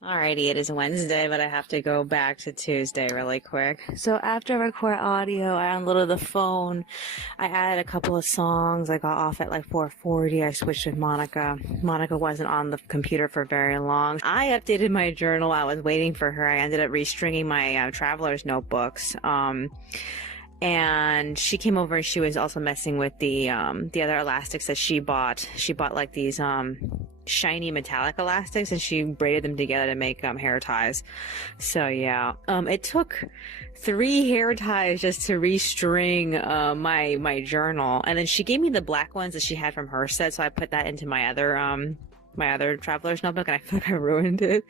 Alrighty, it is Wednesday, but I have to go back to Tuesday really quick. So after I record audio, I unloaded the phone. I added a couple of songs. I got off at like 4:40. I switched with Monika. Monika wasn't on the computer for very long. I updated my journal. I was waiting for her. I ended up restringing my traveler's notebooks. And she came over and she was also messing with the other elastics that she bought. She bought like these shiny metallic elastics and she braided them together to make hair ties. So yeah, it took 3 hair ties just to restring my journal, and then she gave me the black ones that she had from her set, so I put that into my other traveler's notebook, and I feel like I ruined it.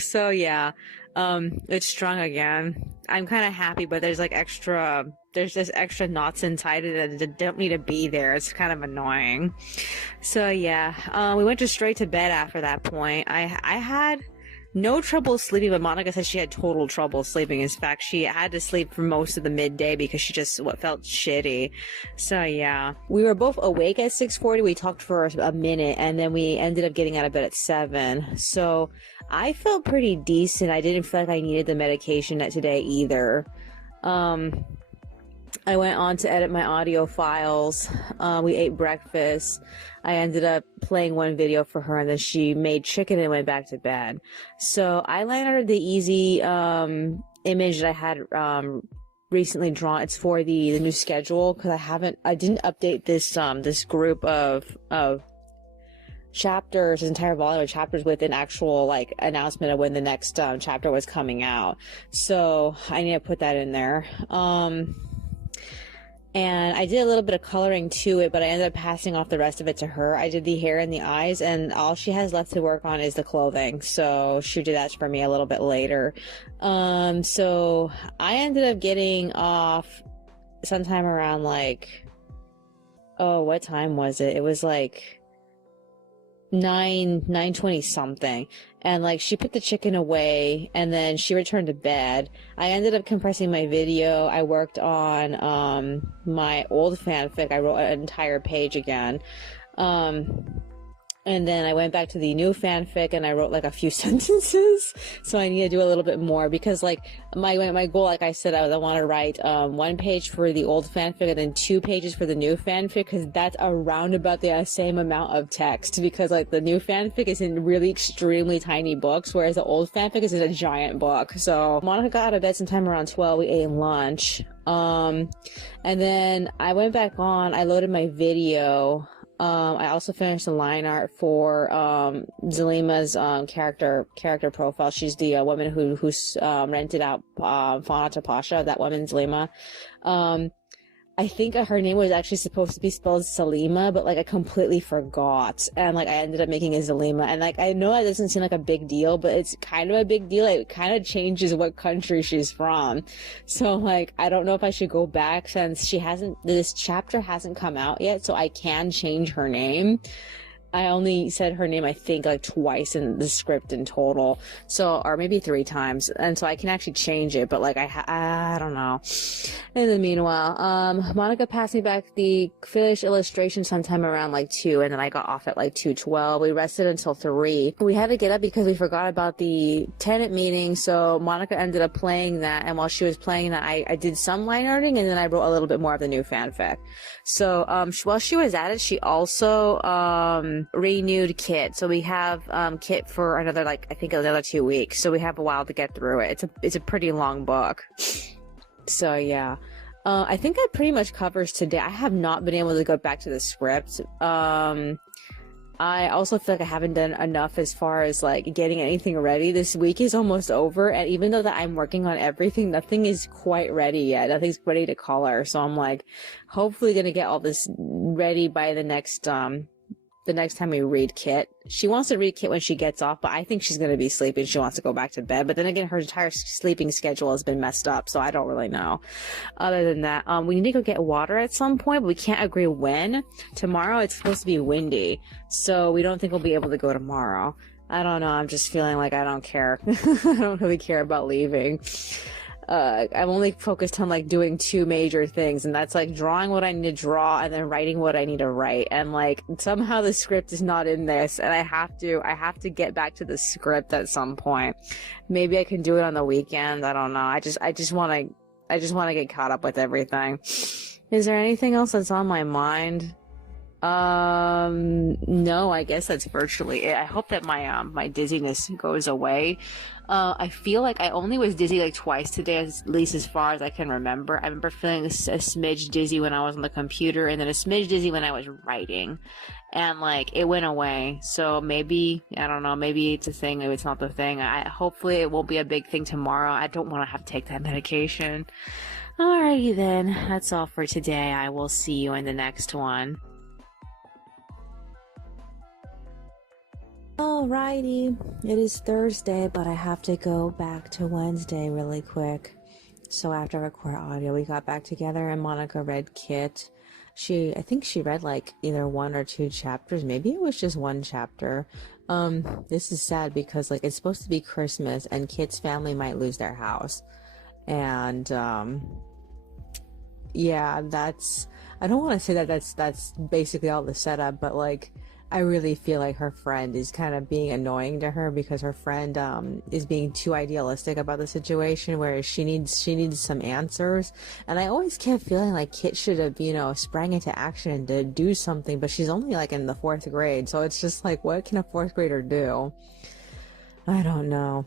So yeah, it's strung again. I'm kind of happy, but there's just extra knots inside it that don't need to be there. It's kind of annoying. So yeah, we went just straight to bed after that point. I had no trouble sleeping, but Monika said she had total trouble sleeping. In fact, she had to sleep for most of the midday because she just felt shitty. So yeah, we were both awake at 6:40. We talked for a minute, and then we ended up getting out of bed at 7. So I felt pretty decent. I didn't feel like I needed the medication today either. I went on to edit my audio files. We ate breakfast. I ended up playing one video for her, and then she made chicken and went back to bed. So I landed the easy image that I had recently drawn. It's for the new schedule, because I didn't update this group of chapters, this entire volume of chapters, with an actual like announcement of when the next chapter was coming out. So I need to put that in there. And I did a little bit of coloring to it, but I ended up passing off the rest of it to her. I did the hair and the eyes, and all she has left to work on is the clothing. So she did that for me a little bit later. So I ended up getting off sometime around like, what time was it? It was like 9:20 something, and like she put the chicken away and then she returned to bed. I ended up compressing my video. I worked on my old fanfic. I wrote an entire page again, and then I went back to the new fanfic and I wrote like a few sentences. So I need to do a little bit more, because like my goal, like I said, I want to write 1 page for the old fanfic and then 2 pages for the new fanfic, because that's around about the same amount of text, because like the new fanfic is in really extremely tiny books, whereas the old fanfic is in a giant book. So Monika got out of bed sometime around 12. We ate lunch. And then I went back on, I loaded my video. I also finished the line art for Zalima's character profile. She's the woman who's rented out Fauna to Pasha. That woman, Zalima. I think her name was actually supposed to be spelled Salima, but like I completely forgot, and like I ended up making it Zalima. And like I know that doesn't seem like a big deal, but it's kind of a big deal. It kind of changes what country she's from. So like I don't know if I should go back, since this chapter hasn't come out yet, so I can change her name. I only said her name, I think, like twice in the script in total. So, or maybe 3 times. And so I can actually change it, but like I don't know. In the meanwhile, Monika passed me back the finished illustration sometime around like 2, and then I got off at like 2:12. We rested until 3. We had to get up because we forgot about the tenant meeting. So Monika ended up playing that. And while she was playing that, I did some line arting, and then I wrote a little bit more of the new fanfic. So, while she was at it, she also, renewed Kit. So we have, Kit for another, like, I think another 2 weeks. So we have a while to get through it. It's a pretty long book. So yeah. I think that pretty much covers today. I have not been able to go back to the script. I also feel like I haven't done enough as far as like getting anything ready. This week is almost over, and even though that I'm working on everything, nothing is quite ready yet. Nothing's ready to color. So I'm like, hopefully gonna get all this ready by the next time we read Kit. She wants to read Kit when she gets off, but I think she's going to be sleeping. She wants to go back to bed. But then again, her entire sleeping schedule has been messed up, so I don't really know. Other than that, we need to go get water at some point, but we can't agree when. Tomorrow, it's supposed to be windy, so we don't think we'll be able to go tomorrow. I don't know. I'm just feeling like I don't care. I don't really care about leaving. I'm only focused on like doing two major things, and that's like drawing what I need to draw and then writing what I need to write. And like somehow the script is not in this, and I have to get back to the script at some point. Maybe I can do it on the weekend. I don't know. I just want to get caught up with everything. Is there anything else that's on my mind? No, I guess that's virtually it. I hope that my dizziness goes away. I feel like I only was dizzy like twice today, at least as far as I can remember. I remember feeling a smidge dizzy when I was on the computer, and then a smidge dizzy when I was writing, and like it went away. So maybe, I don't know, maybe it's a thing, maybe it's not the thing. Hopefully it won't be a big thing tomorrow. I don't want to have to take that medication. Alrighty then, that's all for today. I will see you in the next one. Alrighty, it is Thursday, but I have to go back to Wednesday really quick. So after I record audio, we got back together and Monika read Kit. I think she read like either one or two chapters. Maybe it was just one chapter. This is sad because like it's supposed to be Christmas and Kit's family might lose their house. And, yeah, I don't want to say that that's basically all the setup, but like, I really feel like her friend is kind of being annoying to her because her friend is being too idealistic about the situation, whereas she needs some answers. And I always kept feeling like Kit should have, sprang into action to do something, but she's only like in the 4th grade, so it's just like, what can a 4th grader do? I don't know.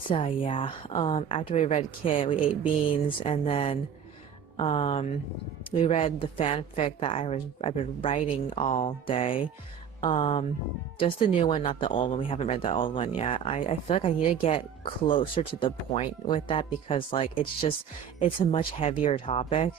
So yeah, after we read Kit, we ate beans, and then we read the fanfic that I've been writing all day. Just the new one, not the old one. We haven't read the old one yet. I feel like I need to get closer to the point with that because like it's a much heavier topic,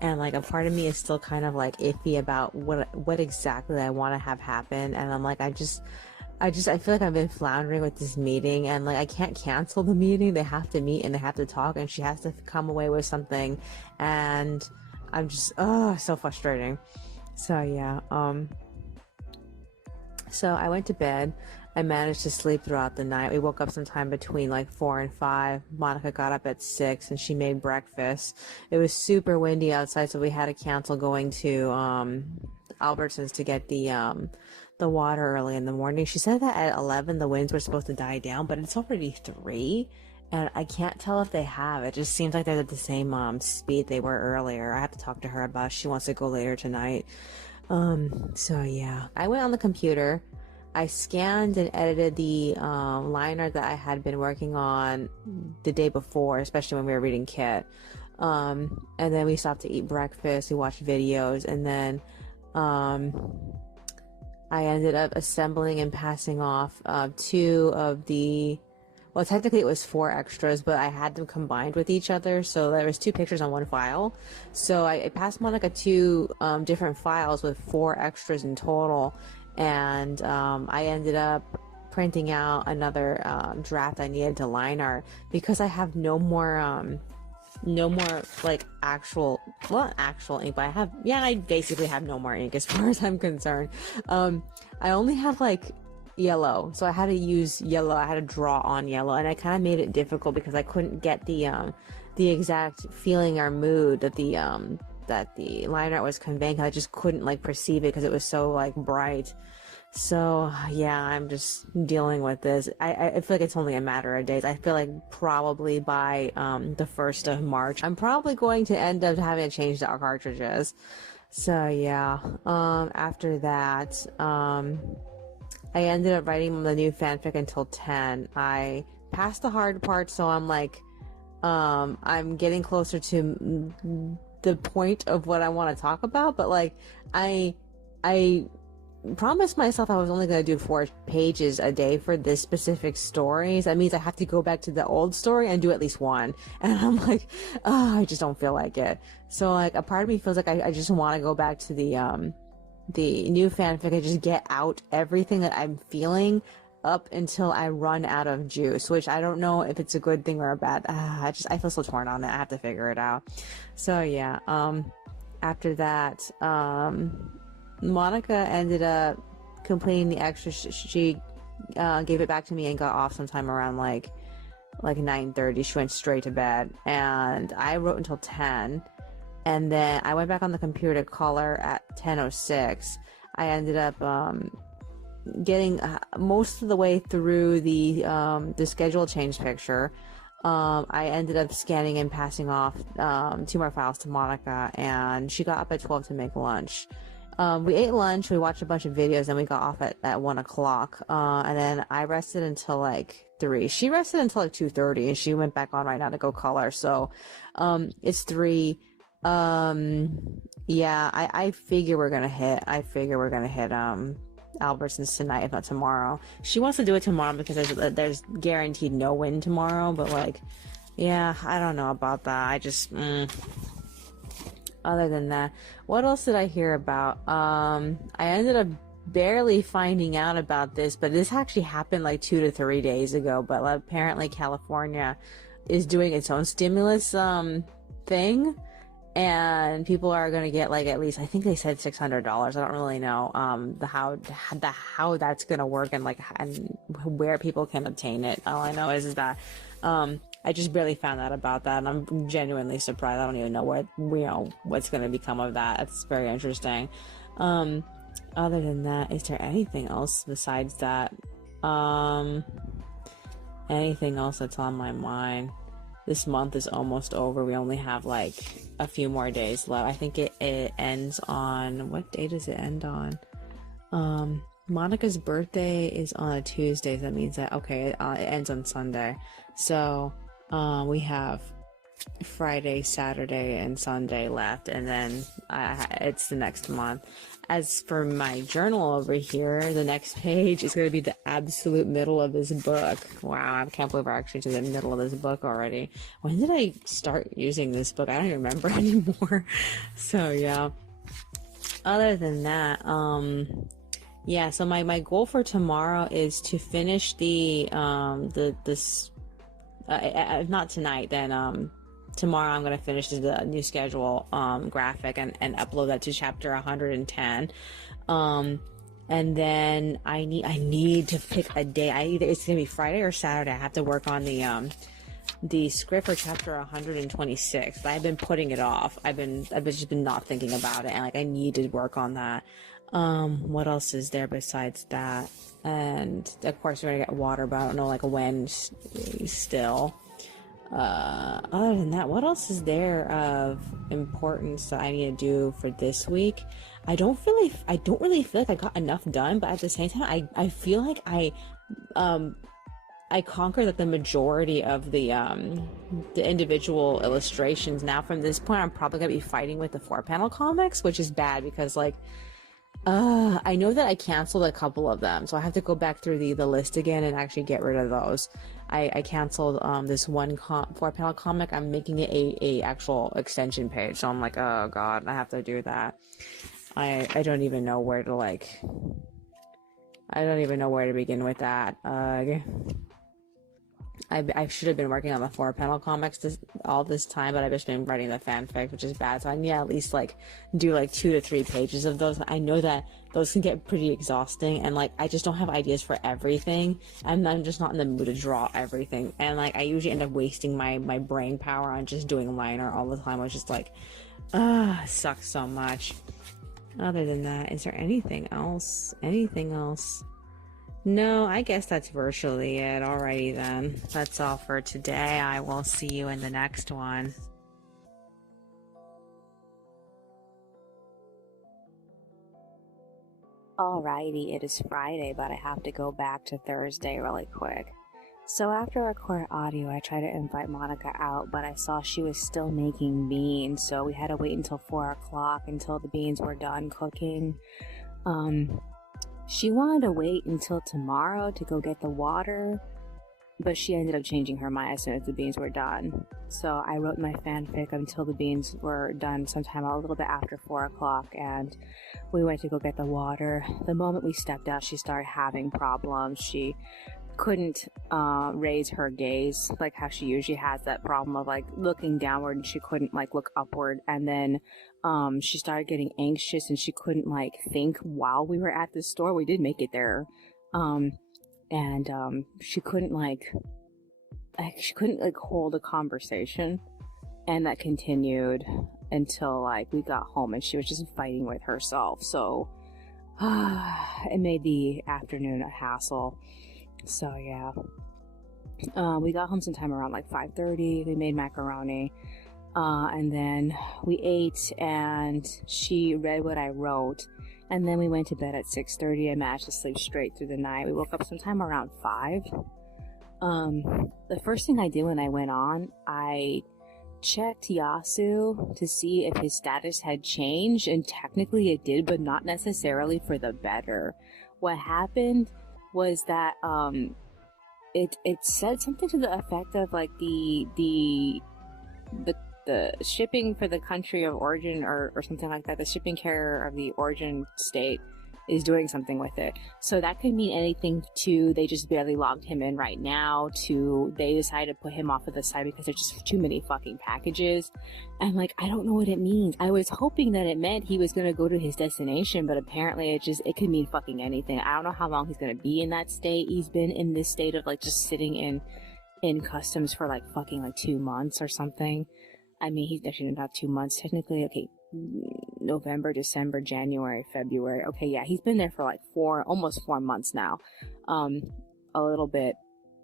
and like a part of me is still kind of like iffy about what exactly I want to have happen. And I'm like, I feel like I've been floundering with this meeting, and like I can't cancel the meeting. They have to meet and they have to talk, and she has to come away with something, and I'm just so frustrating. So yeah, so I went to bed. I managed to sleep throughout the night. We woke up sometime between like 4 and 5. Monika got up at 6 and she made breakfast. It was super windy outside, so we had to cancel going to Albertsons to get the water early in the morning. She said that at 11 the winds were supposed to die down, but it's already 3, and I can't tell if they have. It just seems like they're at the same speed they were earlier. I have to talk to her about it. She wants to go later tonight. So yeah, I went on the computer. I scanned and edited the liner that I had been working on the day before, especially when we were reading Kit. And then we stopped to eat breakfast, we watched videos, and then I ended up assembling and passing off 2 of the, well, technically it was 4 extras, but I had them combined with each other, so there was 2 pictures on one file. So I passed Monika 2 different files with 4 extras in total, and I ended up printing out another draft I needed to line art because I have no more like actual, well, not actual ink, but I basically have no more ink as far as I'm concerned. I only have like yellow, so I had to use yellow. I had to draw on yellow, and I kind of made it difficult because I couldn't get the exact feeling or mood that the line art was conveying. I just couldn't like perceive it because it was so like bright. So yeah, I'm just dealing with this. I feel like it's only a matter of days. I feel like probably by the 1st of March, I'm probably going to end up having to change our cartridges. So yeah, after that, I ended up writing the new fanfic until 10. I passed the hard part, so I'm like, I'm getting closer to the point of what I want to talk about, but like, I promised myself I was only going to do 4 pages a day for this specific story. So that means I have to go back to the old story and do at least 1. And I'm like, I just don't feel like it. So like a part of me feels like I just want to go back to the new fanfic and just get out everything that I'm feeling up until I run out of juice, which I don't know if it's a good thing or a bad. I feel so torn on it. I have to figure it out. So yeah, after that, Monika ended up completing the extra. She gave it back to me and got off sometime around like like 9:30. She went straight to bed, and I wrote until 10, and then I went back on the computer to call her at 10:06. I ended up getting most of the way through the schedule change picture. I ended up scanning and passing off 2 more files to Monika, and she got up at 12 to make lunch. We ate lunch, we watched a bunch of videos, and we got off at 1 o'clock. And then I rested until like 3. She rested until like 2:30, and she went back on right now to go color. So it's 3. Yeah, I figure we're gonna hit. Albertsons tonight, if not tomorrow. She wants to do it tomorrow because there's guaranteed no win tomorrow, but like, yeah, I don't know about that. I just other than that, what else did I hear about? I ended up barely finding out about this, but this actually happened like 2 to 3 days ago. But apparently California is doing its own stimulus thing, and people are going to get like at least, I think they said $600. I don't really know how that's going to work, and like and where people can obtain it. All I know is that I just barely found out about that, and I'm genuinely surprised. I don't even know what's going to become of that. It's very interesting. Other than that, is there anything else besides that? Anything else that's on my mind? This month is almost over. We only have like a few more days left. I think it ends on, what day does it end on? Monika's birthday is on a Tuesday. So that means that, okay, it ends on Sunday. So we have Friday, Saturday, and Sunday left, and then it's the next month. As for my journal over here, the next page is going to be the absolute middle of this book. Wow, I can't believe we're actually to the middle of this book already. When did I start using this book? I don't even remember anymore. So yeah. Other than that, yeah, so my goal for tomorrow is to finish not tonight, then tomorrow I'm going to finish the new schedule graphic and upload that to chapter 110. And then I need to pick a day. It's going to be Friday or Saturday. I have to work on the script for chapter 126. But I've been putting it off. I've just been not thinking about it, and like I need to work on that. What else is there besides that? And of course we're gonna get water, but I don't know like when still. Other than that, what else is there of importance that I need to do for this week? I don't really feel like I got enough done, but at the same time, I feel like I conquered like the majority of the individual illustrations. Now from this point, I'm probably gonna be fighting with the 4-panel comics, which is bad because like I know that I canceled a couple of them, so I have to go back through the list again and actually get rid of those. I canceled this one 4-panel comic. I'm making it a actual extension page, so I'm like, oh god, I have to do that. I don't even know where to begin with that. I should have been working on the 4-panel comics all this time, but I've just been writing the fanfic, which is bad. So I need to at least like do like 2 to 3 pages of those. I know that those can get pretty exhausting, and like I just don't have ideas for everything, and I'm just not in the mood to draw everything. And like I usually end up wasting my brain power on just doing liner all the time, which is like, sucks so much. Other than that, is there anything else? No, I guess that's virtually it. Alrighty then. That's all for today. I will see you in the next one. Alrighty, it is Friday, but I have to go back to Thursday really quick. So after I recorded audio, I tried to invite Monika out, but I saw she was still making beans, so we had to wait until 4 o'clock until the beans were done cooking. She wanted to wait until tomorrow to go get the water, but she ended up changing her mind as soon as the beans were done. So I wrote my fanfic until the beans were done sometime a little bit after 4 o'clock, and we went to go get the water. The moment we stepped out, she started having problems. She couldn't raise her gaze like how she usually has that problem of like looking downward, and she couldn't like look upward. And then she started getting anxious, and she couldn't like think while we were at the store. We did make it there, and she couldn't like she couldn't like hold a conversation, and that continued until like we got home, and she was just fighting with herself. So it made the afternoon a hassle. So yeah, we got home sometime around like 5:30. We made macaroni, and then we ate, and she read what I wrote, and then we went to bed at 6:30. I managed to sleep straight through the night. We woke up sometime around 5. The first thing I did when I went on, I checked Yasu to see if his status had changed, and technically it did, but not necessarily for the better. What happened was that it said something to the effect of like the shipping for the country of origin or something like that. The shipping carrier of the origin state is doing something with it. So that could mean anything to they just barely logged him in right now, to they decided to put him off of the site because there's just too many fucking packages. And like, I don't know what it means. I was hoping that it meant he was going to go to his destination, but apparently it could mean fucking anything. I don't know how long he's going to be in that state. He's been in this state of like just sitting in customs for like fucking like 2 months or something. I mean, he's actually not 2 months technically. Okay, November, December, January, February. Okay, yeah, he's been there for like almost 4 months now. A little bit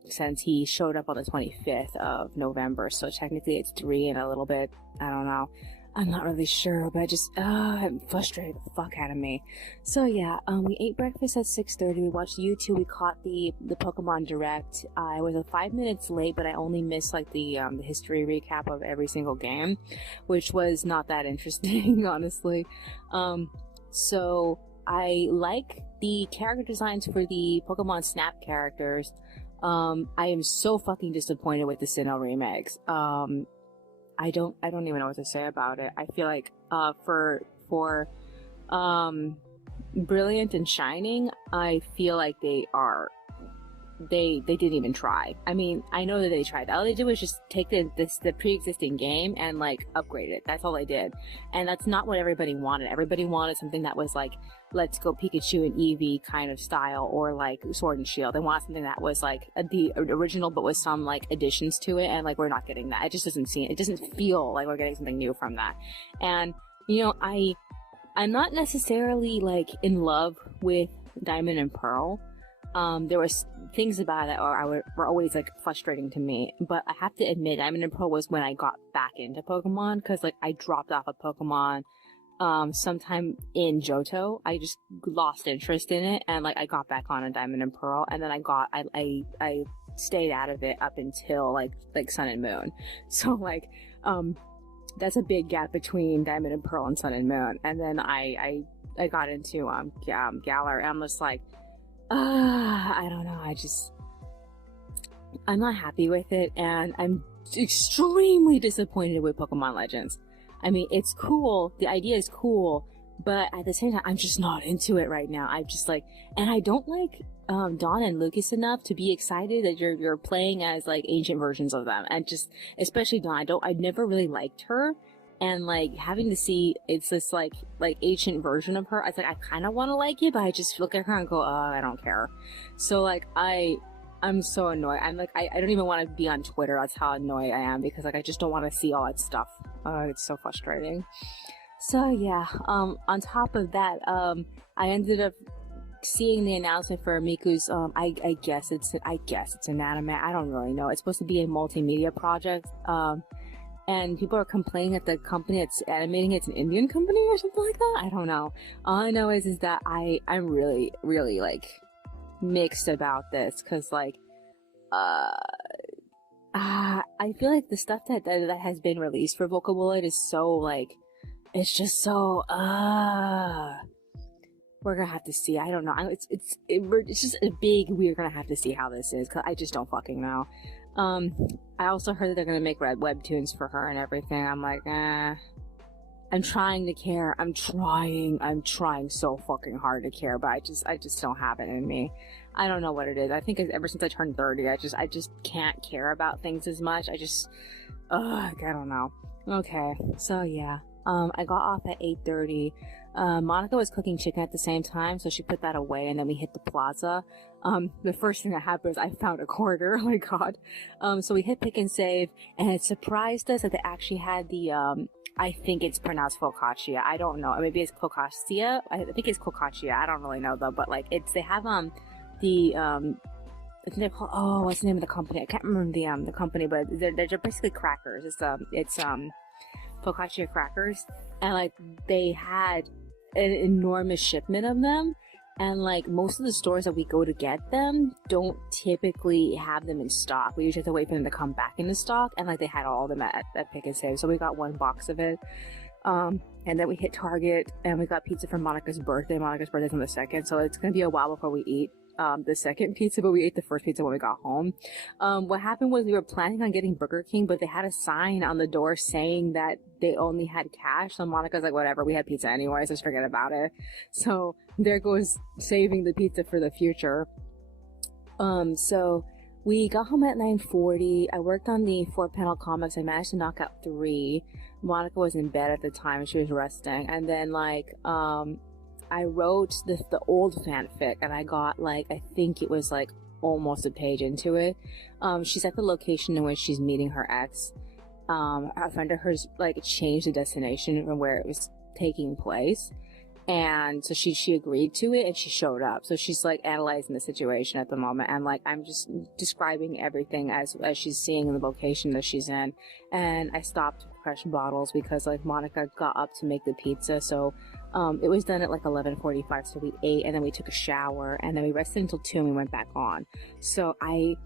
since he showed up on the 25th of November. So technically it's 3 and a little bit. I don't know. I'm not really sure, but I'm frustrated the fuck out of me. So yeah, we ate breakfast at 6:30. We watched YouTube. We caught the Pokemon Direct. I was 5 minutes late, but I only missed like the history recap of every single game, which was not that interesting, honestly. So I like the character designs for the Pokemon Snap characters. I am so fucking disappointed with the Sinnoh remakes. I don't even know what to say about it. I feel like for Brilliant and Shining, I feel like they didn't even try. I mean, I know that they tried. All they did was just take the pre-existing game and like upgrade it. That's all they did. And that's not what everybody wanted. Everybody wanted something that was like, let's go Pikachu and Eevee kind of style, or like Sword and Shield. They wanted something that was like the original, but with some like additions to it. And like, we're not getting that. It just doesn't feel like we're getting something new from that. And, you know, I'm not necessarily like in love with Diamond and Pearl. There was things about it were always like frustrating to me, but I have to admit, Diamond and Pearl was when I got back into Pokemon, because like I dropped off of Pokemon sometime in Johto. I just lost interest in it, and like I got back on a Diamond and Pearl, and then I stayed out of it up until like Sun and Moon. So like that's a big gap between Diamond and Pearl and Sun and Moon, and then I got into Galar, and I'm just like, I don't know. I'm not happy with it, and I'm extremely disappointed with Pokemon Legends. I mean, it's cool. The idea is cool, but at the same time, I'm just not into it right now. I'm just like, and I don't like Dawn and Lucas enough to be excited that you're playing as like ancient versions of them, and just especially Dawn. I never really liked her. And like having to see it's this like ancient version of her, I was like, I kind of want to like it, but I just look at her and go, oh, I don't care. So like I'm so annoyed. I'm like, I don't even want to be on Twitter. That's how annoyed I am, because like I just don't want to see all that stuff. It's so frustrating. So yeah, on top of that, I ended up seeing the announcement for Miku's I guess it's an anime. I don't really know. It's supposed to be a multimedia project. And people are complaining that the company that's animating it's an Indian company or something like that. I don't know. All I know is that I'm really, really like mixed about this, because like I feel like the stuff that has been released for Vocal Bullet is so like, it's just so we're gonna have to see. I don't know. It's just a big. We're gonna have to see how this is, because I just don't fucking know. I also heard that they're gonna make webtoons for her and everything. I'm like, I'm trying to care. I'm trying so fucking hard to care, but I just don't have it in me. I don't know what it is. I think ever since I turned 30, I just can't care about things as much. I don't know. Okay, so yeah. I got off at 8:30. Monika was cooking chicken at the same time, so she put that away, and then we hit the plaza. the first thing that happened was I found a quarter. Oh my God. So we hit pick and save, and it surprised us that they actually had the, I think it's pronounced focaccia. I don't know. Maybe it's focaccia. I think it's focaccia. I don't really know though, but like they have, I think they're called, oh, what's the name of the company? I can't remember the company, but they're basically crackers. It's focaccia crackers, and like they had an enormous shipment of them, and like most of the stores that we go to get them don't typically have them in stock. We usually have to wait for them to come back into stock, and like they had all of them at Pick and Save, so we got one box of it. And then we hit Target and we got pizza for Monika's birthday. Monika's birthday's on the 2nd, so it's gonna be a while before we eat the second pizza, but we ate the first pizza when we got home. What happened was we were planning on getting Burger King, but they had a sign on the door saying that they only had cash. So Monika's like, whatever, we had pizza anyway, so just forget about it. So there goes saving the pizza for the future. So we got home at 9:40. I worked on the 4-panel comics. I managed to knock out 3. Monika was in bed at the time. She was resting. And then like, I wrote the old fanfic, and I got like, I think it was like almost a page into it. She's at the location in which she's meeting her ex. A friend of hers like changed the destination from where it was taking place, and so she agreed to it, and she showed up. So she's like analyzing the situation at the moment, and like I'm just describing everything as she's seeing in the location that she's in. And I stopped fresh bottles because like Monika got up to make the pizza, so it was done at like 11:45, so we ate, and then we took a shower, and then we rested until 2 and we went back on. So I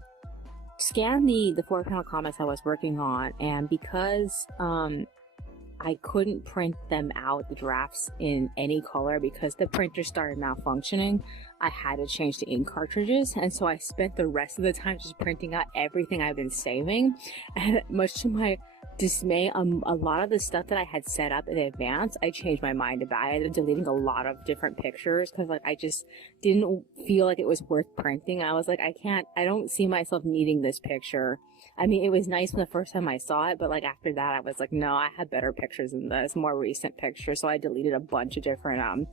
scanned the 4-panel comics I was working on, and because I couldn't print them out, the drafts, in any color because the printer started malfunctioning, I had to change the ink cartridges, and so I spent the rest of the time just printing out everything I've been saving. And much to my dismay, a lot of the stuff that I had set up in advance, I changed my mind about. I ended up deleting a lot of different pictures because like I just didn't feel like it was worth printing. I was like, I don't see myself needing this picture. I mean, it was nice when the first time I saw it, but like after that I was like, no, I had better pictures than this, more recent pictures. So I deleted a bunch of different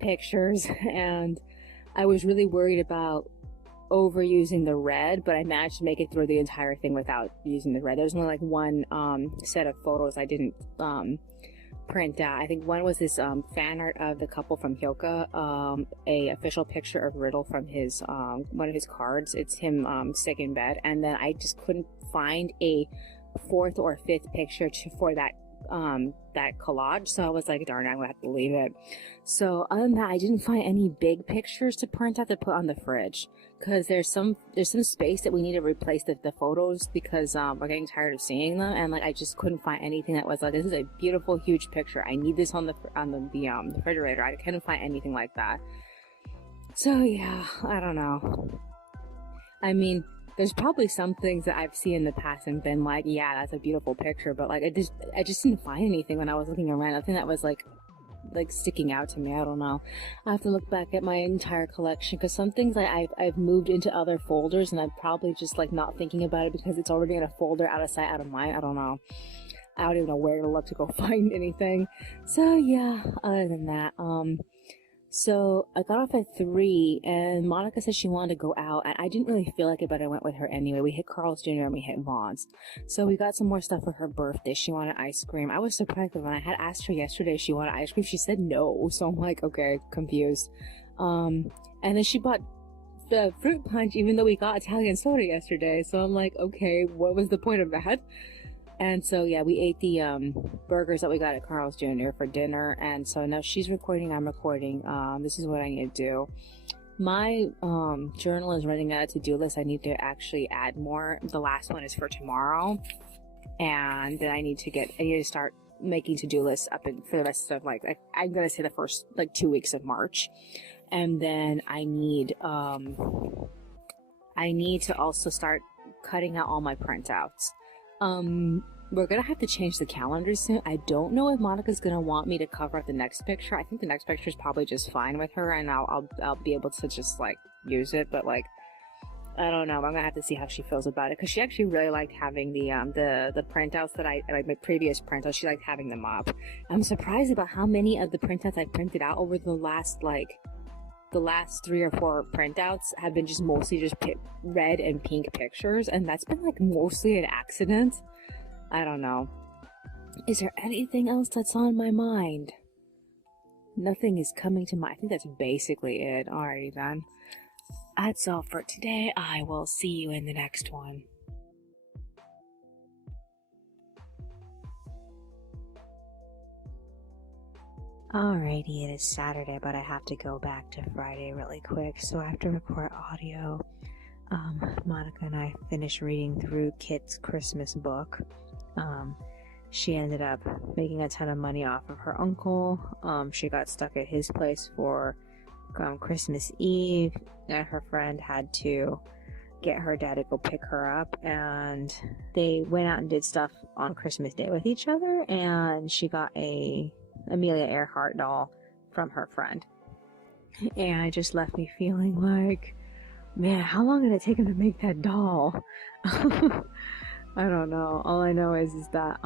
pictures, and I was really worried about overusing the red, but I managed to make it through the entire thing without using the red. There's only like one set of photos I didn't print out. I think one was this fan art of the couple from Hyoka, a official picture of Riddle from his one of his cards. It's him sick in bed, and then I just couldn't find a 4th or 5th picture for that collage, so I was like, darn it, I'm gonna have to leave it. So other than that, I didn't find any big pictures to print out to put on the fridge, because there's some space that we need to replace the photos, because we're getting tired of seeing them, and like I just couldn't find anything that was like, this is a beautiful huge picture, I need this on the refrigerator. I couldn't find anything like that. So yeah, I don't know. I mean, there's probably some things that I've seen in the past and been like, yeah, that's a beautiful picture, but like I just didn't find anything when I was looking around. Nothing that was like sticking out to me. I don't know. I have to look back at my entire collection, because some things I've moved into other folders, and I'm probably just like not thinking about it because it's already in a folder, out of sight, out of mind. I don't know. I don't even know where to look to go find anything. So yeah, other than that, so I got off at 3, and Monika said she wanted to go out, and I didn't really feel like it, but I went with her anyway. We hit Carl's Jr. and we hit Vaughn's. So we got some more stuff for her birthday. She wanted ice cream. I was surprised, because when I had asked her yesterday if she wanted ice cream, she said no. So I'm like, okay, confused. And then she bought the fruit punch, even though we got Italian soda yesterday. So I'm like, okay, what was the point of that? And so yeah, we ate the burgers that we got at Carl's Jr. for dinner, and so now she's recording, I'm recording. This is what I need to do. My journal is running out of to-do list. I need to actually add more. The last one is for tomorrow, and then I need to start making to-do lists up for the rest of like I'm gonna say the first like 2 weeks of March, and then I need to also start cutting out all my printouts. We're gonna have to change the calendar soon. I don't know if Monika's gonna want me to cover up the next picture. I think the next picture is probably just fine with her, and I'll be able to just like use it. But like, I don't know. I'm gonna have to see how she feels about it, because she actually really liked having the printouts that like my previous printouts. She liked having them up. I'm surprised about how many of the printouts I printed out over the last like the last 3 or 4 printouts have been just mostly just red and pink pictures, and that's been like mostly an accident. I don't know. Is there anything else that's on my mind? Nothing is coming to mind. I think that's basically it. Alrighty then. That's all for today. I will see you in the next one. Alrighty, it is Saturday, but I have to go back to Friday really quick, so I have to record audio. Monika and I finished reading through Kit's Christmas book. She ended up making a ton of money off of her uncle. She got stuck at his place for Christmas Eve, and her friend had to get her dad to go pick her up, and they went out and did stuff on Christmas Day with each other, and she got a Amelia Earhart doll from her friend. And it just left me feeling like, man, how long did it take him to make that doll? I don't know. All I know is that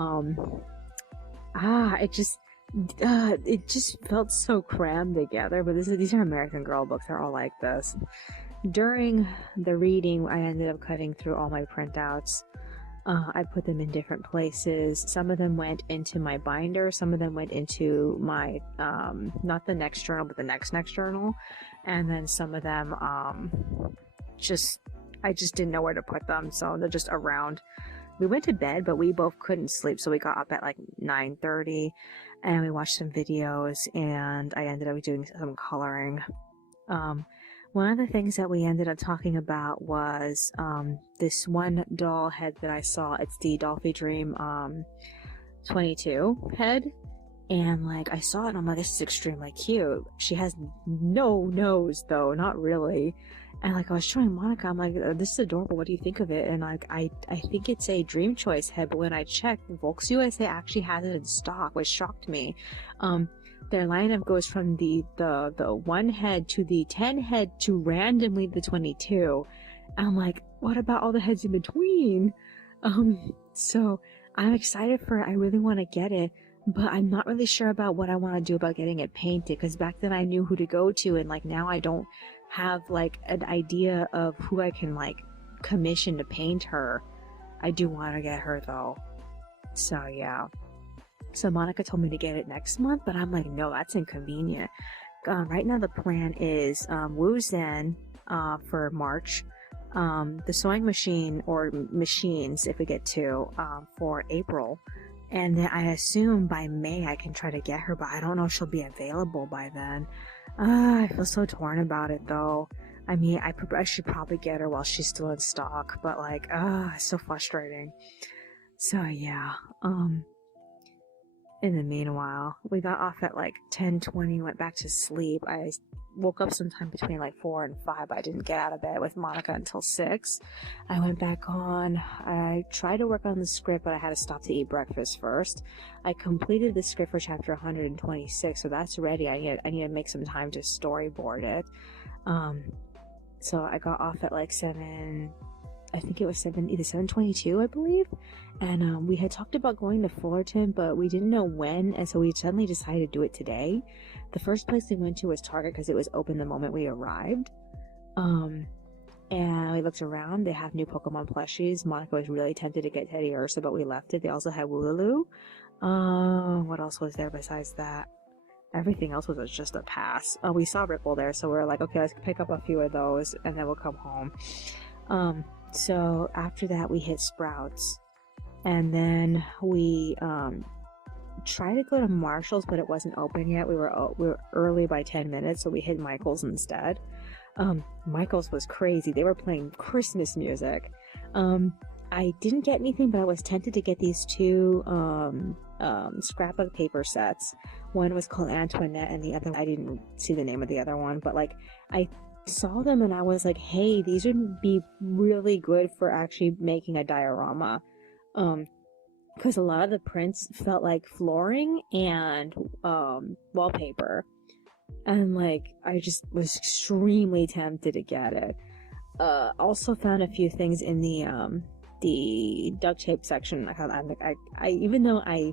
it just felt so crammed together. But these are American Girl books. They're all like this. During the reading, I ended up cutting through all my printouts. I put them in different places. Some of them went into my binder. Some of them went into my not the next journal, but the next journal. And then some of them I just didn't know where to put them, so they're just around. We went to bed, but we both couldn't sleep, so we got up at like 9:30, and we watched some videos, and I ended up doing some coloring. One of the things that we ended up talking about was this one doll head that I saw. It's the Dolphy Dream 22 head, and like I saw it, and I'm like, this is extremely cute. She has no nose though, not really. And like I was showing Monika, I'm like, this is adorable. What do you think of it? And like I think it's a Dream Choice head, but when I checked, Volks USA actually has it in stock, which shocked me. Their lineup goes from the 1 head to the 10 head to randomly the 22. And I'm like, what about all the heads in between? So I'm excited for it. I really want to get it, but I'm not really sure about what I want to do about getting it painted, because back then I knew who to go to, and like now I don't have like an idea of who I can like commission to paint her. I do want to get her though. So yeah. So Monika told me to get it next month, but I'm like, no, that's inconvenient. Right now the plan is Wu Zen for March, the sewing machine or machines, if we get two, for April, and then I assume by May I can try to get her, but I don't know if she'll be available by then. I feel so torn about it though. I mean, I should probably get her while she's still in stock, but like, it's so frustrating. So yeah, in the meanwhile, we got off at like 10:20, went back to sleep. I woke up sometime between like 4 and 5. I didn't get out of bed with Monika until 6. I went back on. I tried to work on the script, but I had to stop to eat breakfast first. I completed the script for chapter 126, so that's ready. I need to make some time to storyboard it. So I got off at like 7, I think it was either 7:22, I believe. And we had talked about going to Fullerton, but we didn't know when, and so we suddenly decided to do it today. The first place we went to was Target because it was open the moment we arrived. And we looked around. They have new Pokemon plushies. Monika was really tempted to get Teddy Ursa, but we left it. They also had Wooloo. What else was there besides that? Everything else was just a pass. We saw Ripple there, so we were like, okay, let's pick up a few of those, and then we'll come home. So after that, we hit Sprouts, and then we tried to go to Marshall's, but it wasn't open yet. We were early by 10 minutes, so we hit Michael's instead. Michael's was crazy. They were playing Christmas music. I didn't get anything, but I was tempted to get these two scrapbook paper sets. One was called Antoinette, and the other, I didn't see the name of the other one, but like I saw them and I was like, hey, these would be really good for actually making a diorama, because a lot of the prints felt like flooring and wallpaper, and like I just was extremely tempted to get it. Also found a few things in the duct tape section. I even though I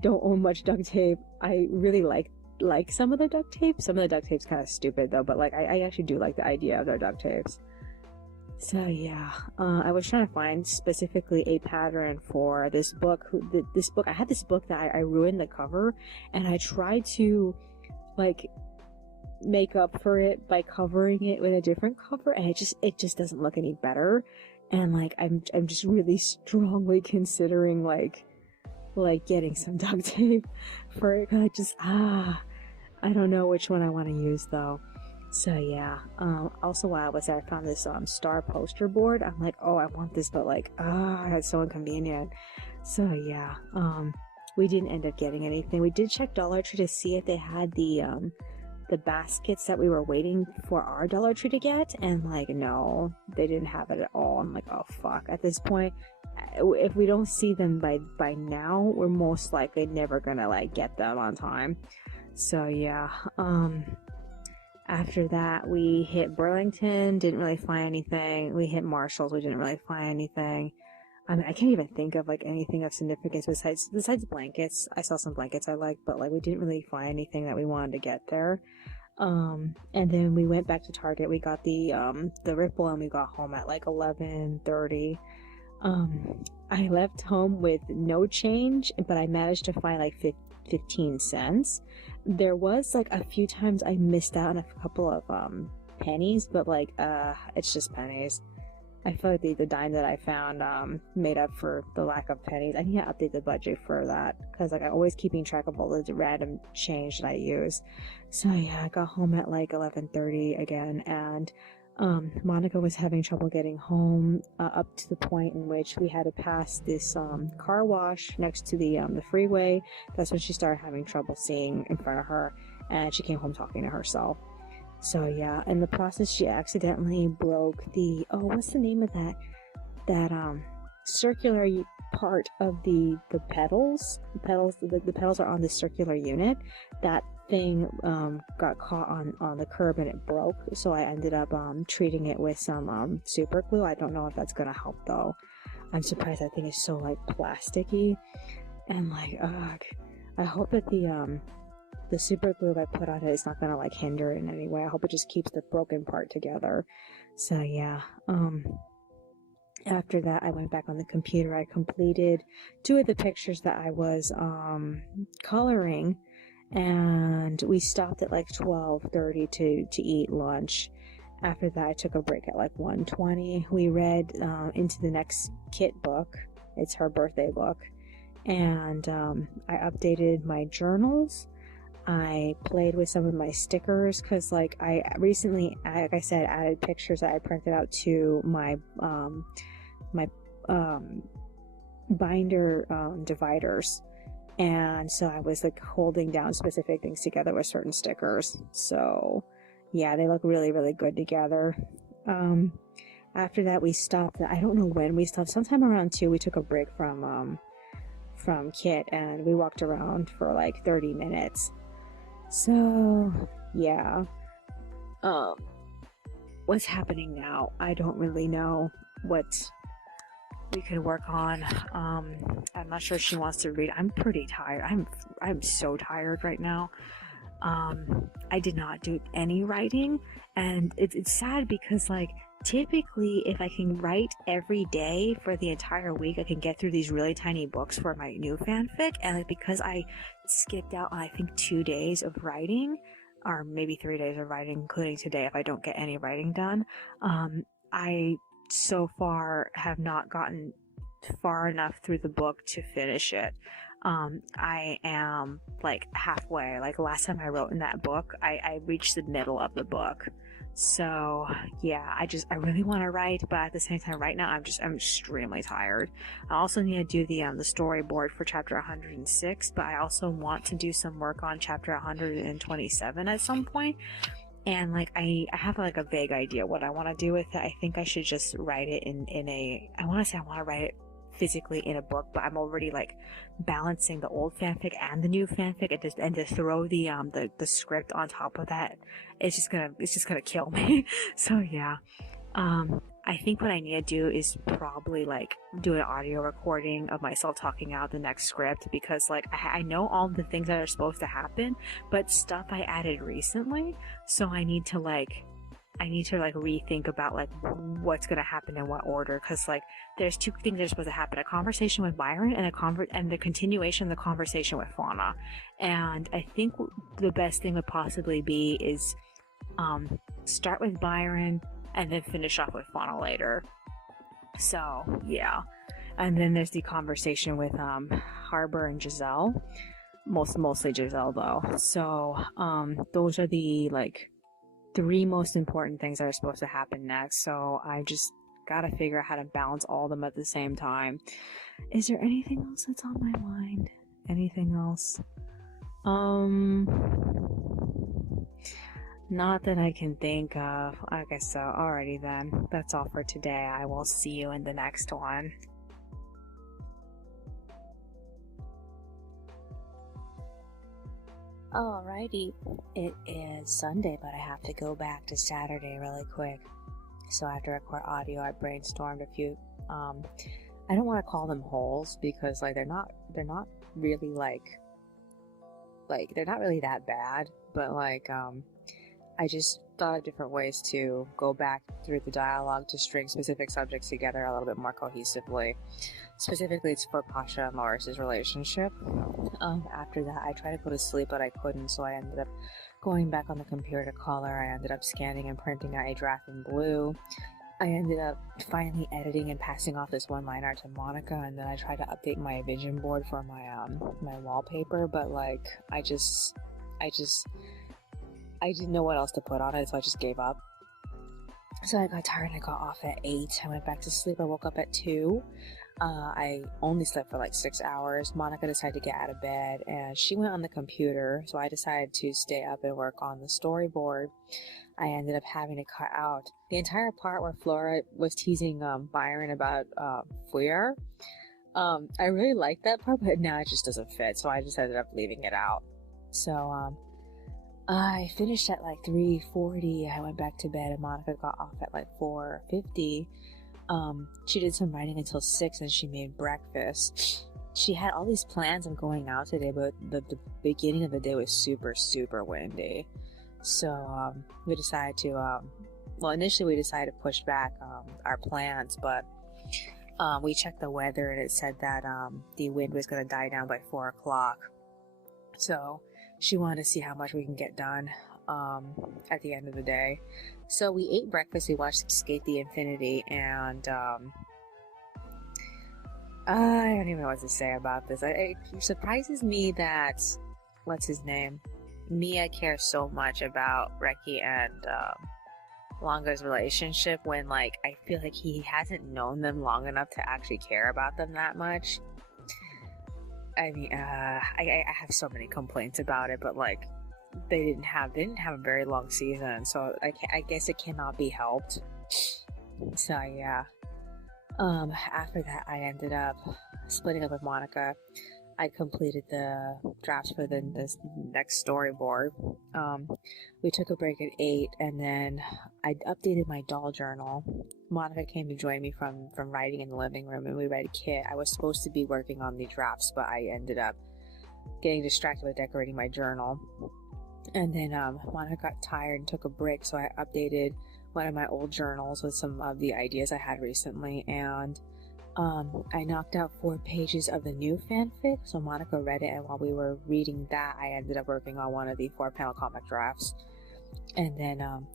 don't own much duct tape, I really like like some of the duct tape. Some of the duct tape's kind of stupid though, but like I actually do like the idea of their duct tapes. So yeah, I was trying to find specifically a pattern for this book. I had this book that I ruined the cover, and I tried to like make up for it by covering it with a different cover, and it just doesn't look any better. And like I'm just really strongly considering like getting some duct tape for it. I don't know which one I want to use though. So yeah, also while I was there, I found this star poster board. I'm like, oh, I want this, but like, it's so inconvenient. So yeah, we didn't end up getting anything. We did check Dollar Tree to see if they had the baskets that we were waiting for our Dollar Tree to get, and like, no, they didn't have it at all. I'm like, oh fuck, at this point, if we don't see them by now, we're most likely never gonna like get them on time. So yeah, after that, we hit Burlington, didn't really find anything. We hit Marshall's, we didn't really find anything. I mean, I can't even think of like anything of significance besides blankets. I saw some blankets I liked, but like we didn't really find anything that we wanted to get there. And then we went back to Target. We got the Ripple, and we got home at like 11:30. I left home with no change, but I managed to find like 15 cents. There was like a few times I missed out on a couple of pennies, but like it's just pennies. I feel like the dime that I found made up for the lack of pennies. I need to update the budget for that, because like I'm always keeping track of all the random change that I use. So yeah, I got home at like 11:30 again, and Monika was having trouble getting home up to the point in which we had to pass this car wash next to the freeway. That's when she started having trouble seeing in front of her, and she came home talking to herself. So yeah, in the process, she accidentally broke the, what's the name of that circular part of the pedals? The pedals are on the circular unit. That thing got caught on the curb and it broke. So I ended up treating it with some super glue. I don't know if that's gonna help though. I'm surprised that thing is so like plasticky, and like, ugh. I hope that the super glue I put on it is not gonna like hinder it in any way. I hope it just keeps the broken part together. So yeah, after that I went back on the computer. I completed 2 of the pictures that I was coloring, and we stopped at like 12:30 to eat lunch. After that I took a break at like 1:20. We read into the next Kit book. It's her birthday book, and I updated my journals. I played with some of my stickers, because like I recently, like I said, added pictures that I printed out to my binder dividers, and so I was like holding down specific things together with certain stickers. So yeah, they look really, really good together. After that we stopped. I don't know when we stopped. Sometime around 2 we took a break from Kit, and we walked around for like 30 minutes. So yeah, what's happening now? I don't really know what we could work on. I'm not sure she wants to read. I'm pretty tired. I'm so tired right now. I did not do any writing, and it's sad because like typically if I can write every day for the entire week, I can get through these really tiny books for my new fanfic. And like, because I skipped out on I think 2 days of writing, or maybe 3 days of writing, including today if I don't get any writing done, I so far have not gotten far enough through the book to finish it. I am like halfway. Like last time I wrote in that book, I reached the middle of the book. So yeah, I really want to write, but at the same time right now I'm extremely tired. I also need to do the storyboard for chapter 106, but I also want to do some work on chapter 127 at some point. And like I have like a vague idea what I want to do with it. I think I should just write it I want to write it physically in a book, but I'm already like balancing the old fanfic and the new fanfic, and to throw the script on top of that, it's just gonna kill me. So yeah, I think what I need to do is probably like do an audio recording of myself talking out the next script, because like I know all the things that are supposed to happen, but stuff I added recently, so I need to rethink about like what's gonna happen in what order, because like there's two things that are supposed to happen: a conversation with Byron and the continuation of the conversation with Fauna. And I think the best thing would possibly be is start with Byron and then finish off with Fauna later. So yeah, and then there's the conversation with Harbor and Giselle, mostly Giselle though. So those are the like 3 most important things that are supposed to happen next. So I just gotta figure out how to balance all of them at the same time. Is there anything else that's on my mind? Anything else? Not that I can think of. I guess so. Alrighty then. That's all for today. I will see you in the next one. Alrighty. It is Sunday, but I have to go back to Saturday really quick. So I have to record audio. I brainstormed a few, I don't want to call them holes, because like they're not really they're not really that bad, but like I just thought of different ways to go back through the dialogue to string specific subjects together a little bit more cohesively. Specifically, it's for Pasha and Loris's relationship. After that, I tried to go to sleep, but I couldn't, so I ended up going back on the computer to color. I ended up scanning and printing out a draft in blue. I ended up finally editing and passing off this one-liner to Monika, and then I tried to update my vision board for my my wallpaper, but like I didn't know what else to put on it, so I just gave up. So I got tired and I got off at 8. I went back to sleep. I woke up at 2. I only slept for like 6 hours. Monika decided to get out of bed and she went on the computer, so I decided to stay up and work on the storyboard. I ended up having to cut out the entire part where Flora was teasing Byron about Fouillard. I really liked that part, but now it just doesn't fit, so I just ended up leaving it out. So I finished at like 3:40. I went back to bed and Monika got off at like 4:50. She did some writing until 6 and she made breakfast. She had all these plans of going out today, but the beginning of the day was super windy. So we decided to, initially we decided to push back our plans, but we checked the weather and it said that the wind was going to die down by 4 o'clock. So she wanted to see how much we can get done at the end of the day. So we ate breakfast, we watched Skate the Infinity, and I don't even know what to say about this. It surprises me that, what's his name? Mia cares so much about Reki and Longa's relationship when, like, I feel like he hasn't known them long enough to actually care about them that much. I mean, I have so many complaints about it, but like, they didn't have a very long season, so I guess it cannot be helped. So yeah. After that, I ended up splitting up with Monika. I completed the drafts for this next storyboard. We took a break at 8, and then I updated my doll journal. Monika came to join me from writing in the living room, and we read a kit. I was supposed to be working on the drafts, but I ended up getting distracted with decorating my journal. And then Monika got tired and took a break, so I updated one of my old journals with some of the ideas I had recently, and I knocked out 4 pages of the new fanfic, so Monika read it, and while we were reading that, I ended up working on one of the 4-panel comic drafts. And then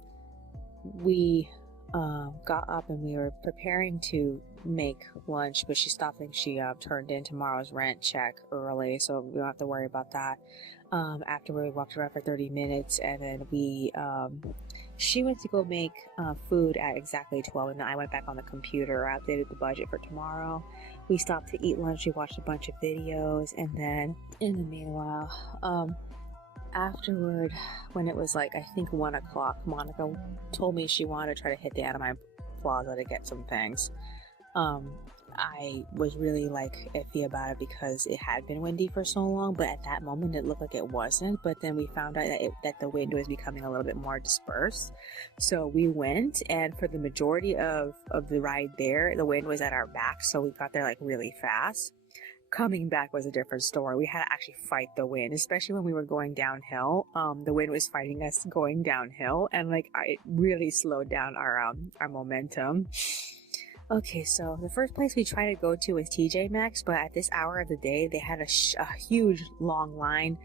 we got up and we were preparing to make lunch, but she stopped and she turned in tomorrow's rent check early, so we don't have to worry about that. Afterward, we walked around for 30 minutes, and then she went to go make food at exactly 12, and then I went back on the computer. I updated the budget for tomorrow. We stopped to eat lunch. We watched a bunch of videos, and then in the meanwhile, afterward, when it was like, I think 1 o'clock, Monika told me she wanted to try to hit the Anime Plaza to get some things. I was really like iffy about it because it had been windy for so long, but at that moment it looked like it wasn't. But then we found out that the wind was becoming a little bit more dispersed. So we went, and for the majority of the ride there, the wind was at our back, so we got there like really fast. Coming back was a different story. We had to actually fight the wind, especially when we were going downhill. The wind was fighting us going downhill, and like it really slowed down our momentum. Okay, so the first place we tried to go to was TJ Maxx, but at this hour of the day, they had a huge long line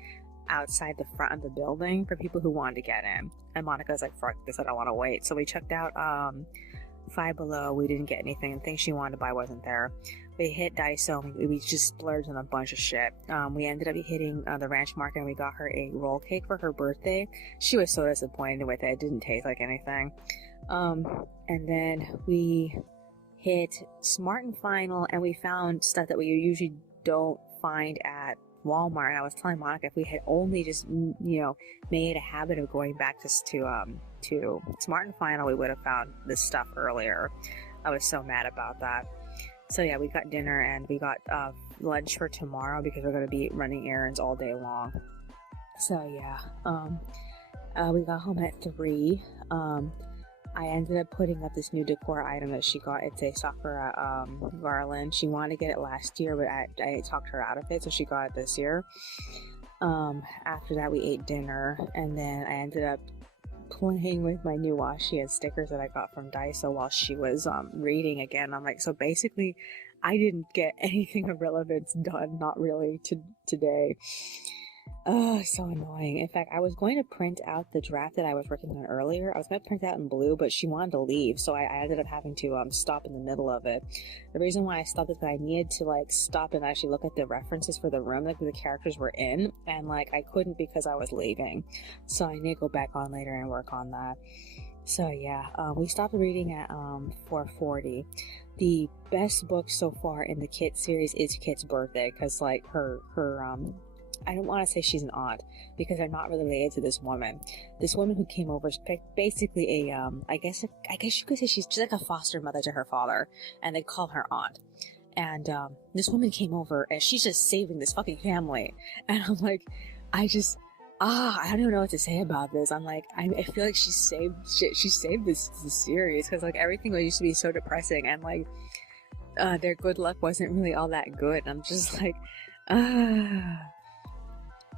outside the front of the building for people who wanted to get in. And Monica's like, fuck this, I don't want to wait. So we checked out Five Below. We didn't get anything. The thing she wanted to buy wasn't there. We hit Daiso. We just splurged on a bunch of shit. We ended up hitting the Ranch Market, and we got her a roll cake for her birthday. She was so disappointed with it. It didn't taste like anything. And then we hit Smart and Final, and we found stuff that we usually don't find at Walmart. And I was telling Monica, if we had only just, made a habit of going back to Smart and Final, we would have found this stuff earlier. I was so mad about that. So yeah, we got dinner, and we got lunch for tomorrow because we're going to be running errands all day long. So yeah, we got home at 3. I ended up putting up this new decor item that she got. It's a sakura garland. She wanted to get it last year, but I talked her out of it, so she got it this year. After that, we ate dinner, and then I ended up playing with my new washi and stickers that I got from Daiso while she was reading again. I'm like, so basically, I didn't get anything of relevance done, not really, today. So annoying. In fact, I was going to print out the draft that I was working on earlier. I was going to print it out in blue, but she wanted to leave, so I ended up having to stop in the middle of it. The reason why I stopped is that I needed to like stop and actually look at the references for the room that the characters were in, and like I couldn't because I was leaving. So I need to go back on later and work on that. So yeah, we stopped reading at 4:40. The best book so far in the Kit series is Kit's birthday, because like her I don't want to say she's an aunt because I'm not really related to this woman. This woman who came over is basically a, I guess you could say she's just like a foster mother to her father, and they call her aunt. And this woman came over, and she's just saving this fucking family. And I'm like, I don't even know what to say about this. I'm like, I feel like she saved this series, because like everything used to be so depressing, and like their good luck wasn't really all that good. I'm just like,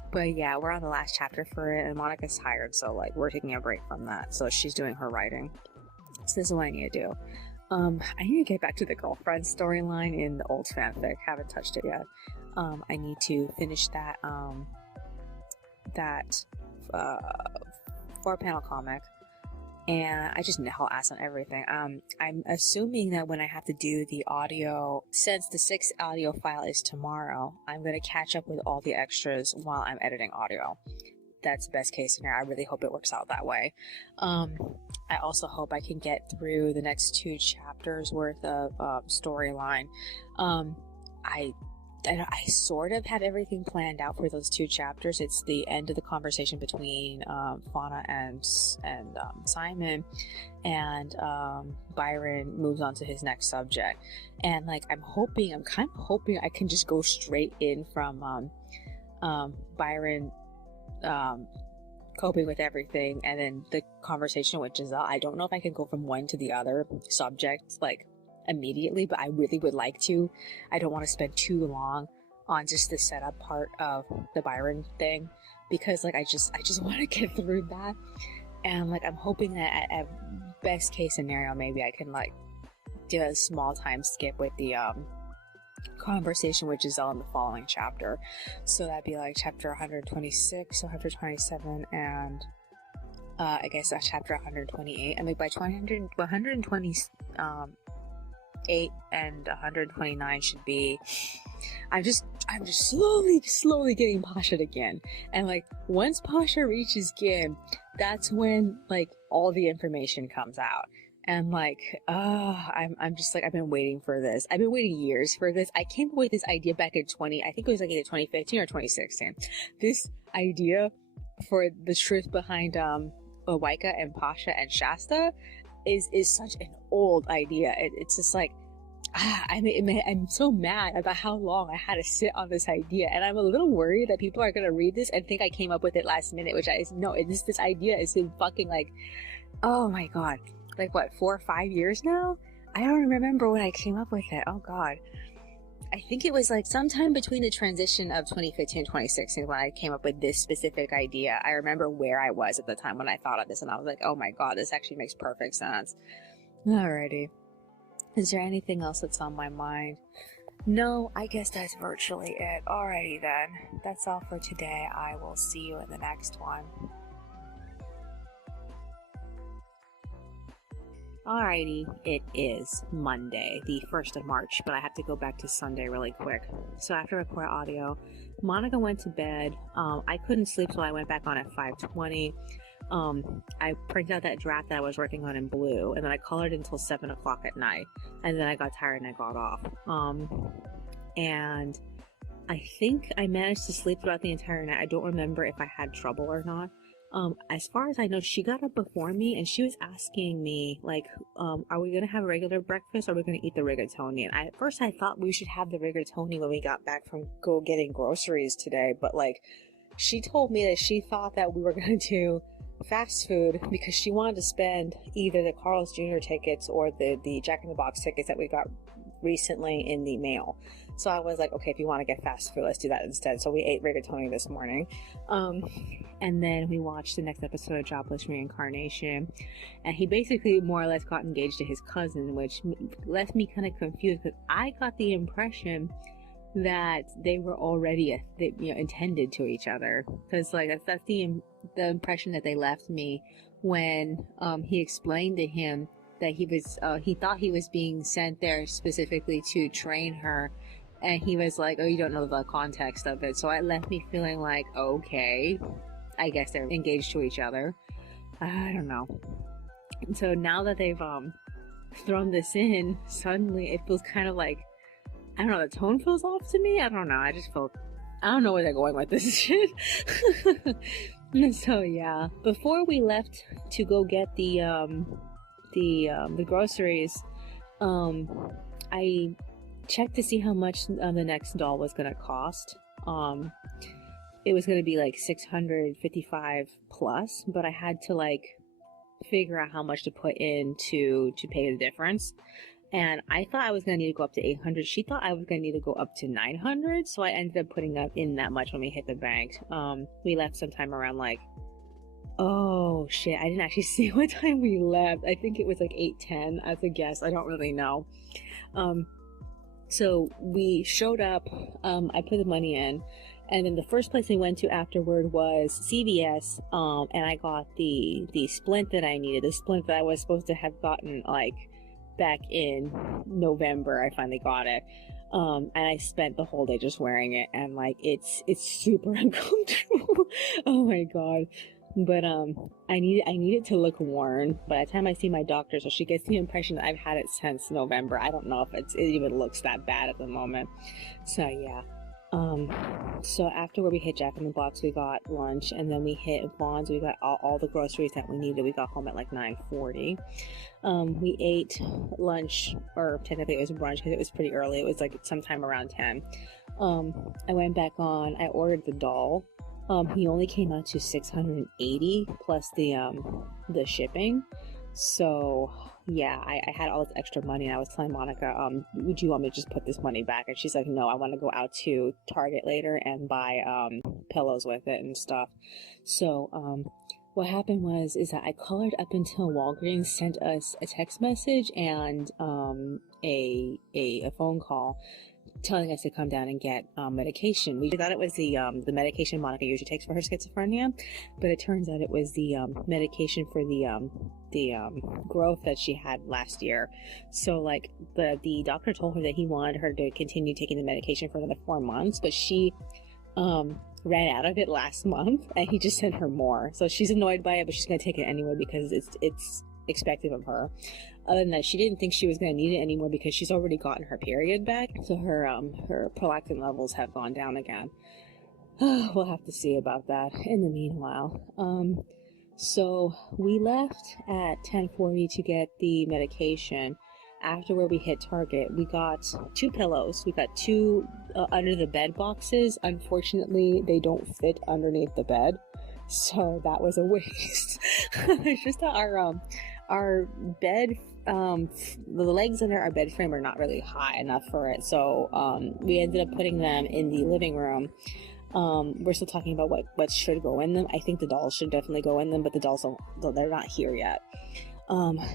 But yeah, we're on the last chapter for it, and Monica's tired, so like we're taking a break from that. So she's doing her writing. So this is what I need to do. I need to get back to the girlfriend storyline in the old fanfic. Haven't touched it yet. I need to finish that 4-panel comic. And I just haul ass on everything. I'm assuming that when I have to do the audio, since the 6th audio file is tomorrow, I'm going to catch up with all the extras while I'm editing audio. That's the best case scenario. I really hope it works out that way. I also hope I can get through the next 2 chapters worth of storyline. I sort of have everything planned out for those 2 chapters. It's the end of the conversation between Fauna and Simon, and Byron moves on to his next subject. And like I'm kind of hoping I can just go straight in from Byron coping with everything, and then the conversation with Giselle. I don't know if I can go from one to the other subject like immediately, but I really would like to. I don't want to spend too long on just the setup part of the Byron thing, because like I just want to get through that. And like I'm hoping that at best case scenario, maybe I can like do a small time skip with the conversation with Giselle in the following chapter. So that'd be like chapter 126, 127, and I guess that's chapter 128. I mean, by 128 and 129 should be. I'm just slowly getting Pasha again. And like once Pasha reaches Gim, that's when like all the information comes out. And like, I'm just like, I've been waiting for this. I've been waiting years for this. I came up with this idea back in I think it was like either 2015 or 2016. This idea for the truth behind Waika and Pasha and Shasta is such an old idea. It's just like, I'm so mad about how long I had to sit on this idea, and I'm a little worried that people are gonna read this and think I came up with it last minute, which I no, this idea is in fucking like, oh my god, like what, 4 or 5 years now? I don't remember when I came up with it. Oh god, I think it was like sometime between the transition of 2015 and 2016 when I came up with this specific idea. I remember where I was at the time when I thought of this, and I was like, oh my god, this actually makes perfect sense. Alrighty. Is there anything else that's on my mind? No, I guess that's virtually it. Alrighty then. That's all for today. I will see you in the next one. Alrighty, it is Monday, the 1st of March, but I have to go back to Sunday really quick. So after record audio, Monika went to bed. I couldn't sleep, so I went back on at 5:20. I printed out that draft that I was working on in blue, and then I colored until 7 o'clock at night, and then I got tired and I got off. And I think I managed to sleep throughout the entire night. I don't remember if I had trouble or not. As far as I know, she got up before me, and she was asking me, like, are we gonna have a regular breakfast, or are we gonna eat the rigatoni? And at first I thought we should have the rigatoni when we got back from getting groceries today, but, like, she told me that she thought that we were gonna do fast food because she wanted to spend either the Carl's Jr. tickets or the Jack in the Box tickets that we got recently in the mail. So I was like, okay, if you want to get fast food, let's do that instead. So we ate rigatoni this morning. And then we watched the next episode of Jobless Reincarnation. And he basically more or less got engaged to his cousin, which left me kind of confused because I got the impression that they were already intended to each other, because like that's the impression that they left me when he explained to him that he thought he was being sent there specifically to train her, and he was like, oh, you don't know the context of it. So it left me feeling like, okay, I guess they're engaged to each other. I don't know. And so now that they've thrown this in, suddenly it feels kind of like, I don't know, the tone feels off to me. I don't know. I don't know where they're going with this shit. So yeah, before we left to go get the groceries, I checked to see how much the next doll was gonna cost. It was gonna be like $655 plus, but I had to like figure out how much to put in to pay the difference. And I thought I was going to need to go up to 800. She thought I was going to need to go up to 900. So I ended up putting up in that much when we hit the bank. We left sometime around like, oh shit, I didn't actually see what time we left. I think it was like 8:10 as a guess. I don't really know. So we showed up. I put the money in. And then the first place we went to afterward was CVS. And I got the splint that I needed. The splint that I was supposed to have gotten like back in November. I finally got it, and I spent the whole day just wearing it, and like it's super uncomfortable. Oh my god. But I need it to look worn by the time I see my doctor, so she gets the impression that I've had it since November. I don't know if it even looks that bad at the moment. So yeah. So after we hit Jack in the Box, we got lunch, and then we hit Vaughn's. We got all the groceries that we needed. We got home at like 9:40. We ate lunch, or technically it was brunch because it was pretty early. It was like sometime around 10. I went back on. I ordered the doll. He only came out to $680 plus the shipping. So yeah, I had all this extra money, and I was telling Monika, would you want me to just put this money back? And she's like, no, I want to go out to Target later and buy pillows with it and stuff. So what happened is that I colored up until Walgreens sent us a text message and a phone call telling us to come down and get medication. We thought it was the medication Monika usually takes for her schizophrenia, but it turns out it was the medication for the growth that she had last year. So like the doctor told her that he wanted her to continue taking the medication for another 4 months, but she ran out of it last month, and he just sent her more. So she's annoyed by it, but she's gonna take it anyway because it's expected of her. Other than that, she didn't think she was going to need it anymore because she's already gotten her period back, so her prolactin levels have gone down again. We'll have to see about that in the meanwhile. So we left at 10:40 to get the medication. after where we hit Target, we got 2 pillows. We got 2 under the bed boxes. Unfortunately, they don't fit underneath the bed, so that was a waste. It's just that our bed, the legs under our bed frame are not really high enough for it, so we ended up putting them in the living room. We're still talking about what should go in them. I think the dolls should definitely go in them, but the dolls they're not here yet.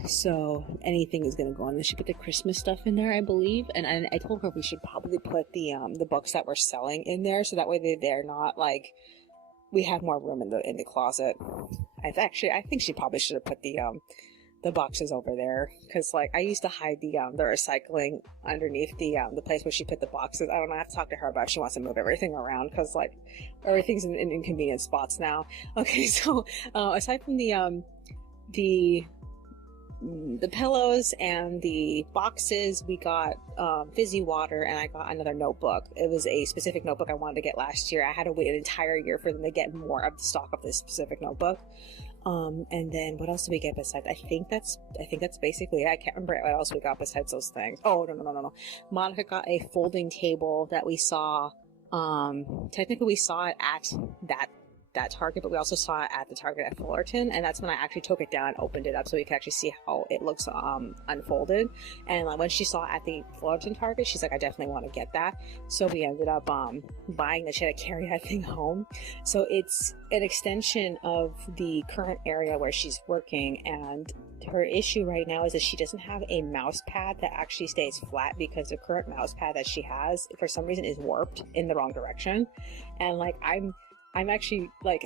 So anything is gonna go in. They should put the Christmas stuff in there, I believe. And I told her we should probably put the books that we're selling in there, so that way they're not like, we have more room in the closet. I think she probably should have put the boxes over there, because like I used to hide the recycling underneath the place where she put the boxes. I don't know, I have to talk to her about if she wants to move everything around, because like everything's in inconvenient spots now. Okay, so aside from the pillows and the boxes, we got fizzy water, and I got another notebook. It was a specific notebook I wanted to get last year. I had to wait an entire year for them to get more of the stock of this specific notebook. And then what else did we get besides? I think that's basically it. I can't remember what else we got besides those things. Oh, no. Monika got a folding table that we saw. Technically we saw it at that Target, but we also saw it at the Target at Fullerton, and that's when I actually took it down, opened it up so we could actually see how it looks unfolded. And like when she saw it at the Fullerton Target, she's like, I definitely want to get that. So we ended up buying that. She had to carry that thing home. So it's an extension of the current area where she's working, and her issue right now is that she doesn't have a mouse pad that actually stays flat, because the current mouse pad that she has for some reason is warped in the wrong direction. And like I'm actually like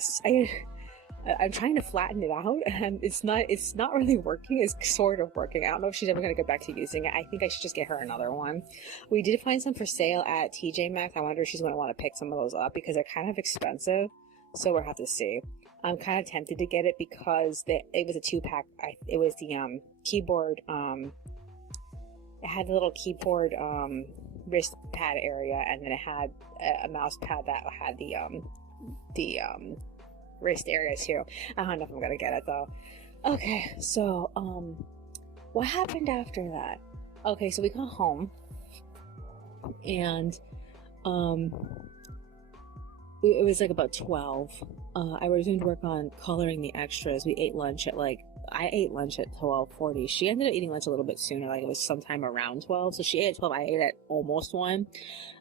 I'm trying to flatten it out, and it's not really working. It's sort of working. I don't know if she's ever going to get back to using it. I think I should just get her another one. We did find some for sale at TJ Maxx. I wonder if she's going to want to pick some of those up, because they're kind of expensive, so we'll have to see. I'm kind of tempted to get it because it was a 2-pack. It was the keyboard. It had the little keyboard wrist pad area, and then it had a mouse pad that had the wrist area too. I don't know if I'm gonna get it though. Okay, so what happened after that? Okay, so we got home, and it was like about 12. I was doing work on coloring the extras. We ate lunch at I ate lunch at 12:40. She ended up eating lunch a little bit sooner, like it was sometime around 12. So she ate at 12, I ate at almost 1.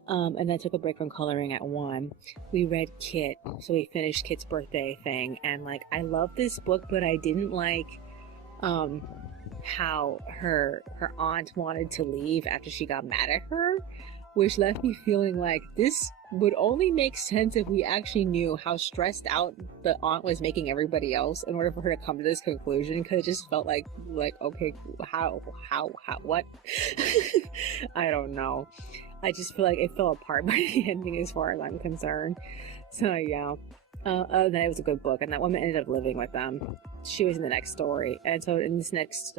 And then took a break from coloring at 1. We read Kit, so we finished Kit's birthday thing, and like I love this book, but I didn't like how her aunt wanted to leave after she got mad at her, which left me feeling like this would only make sense if we actually knew how stressed out the aunt was making everybody else in order for her to come to this conclusion, because it just felt like okay, how what? I don't know. I just feel like it fell apart by the ending as far as I'm concerned. So yeah. Other than that, it was a good book, and that woman ended up living with them. She was in the next story, and so in this next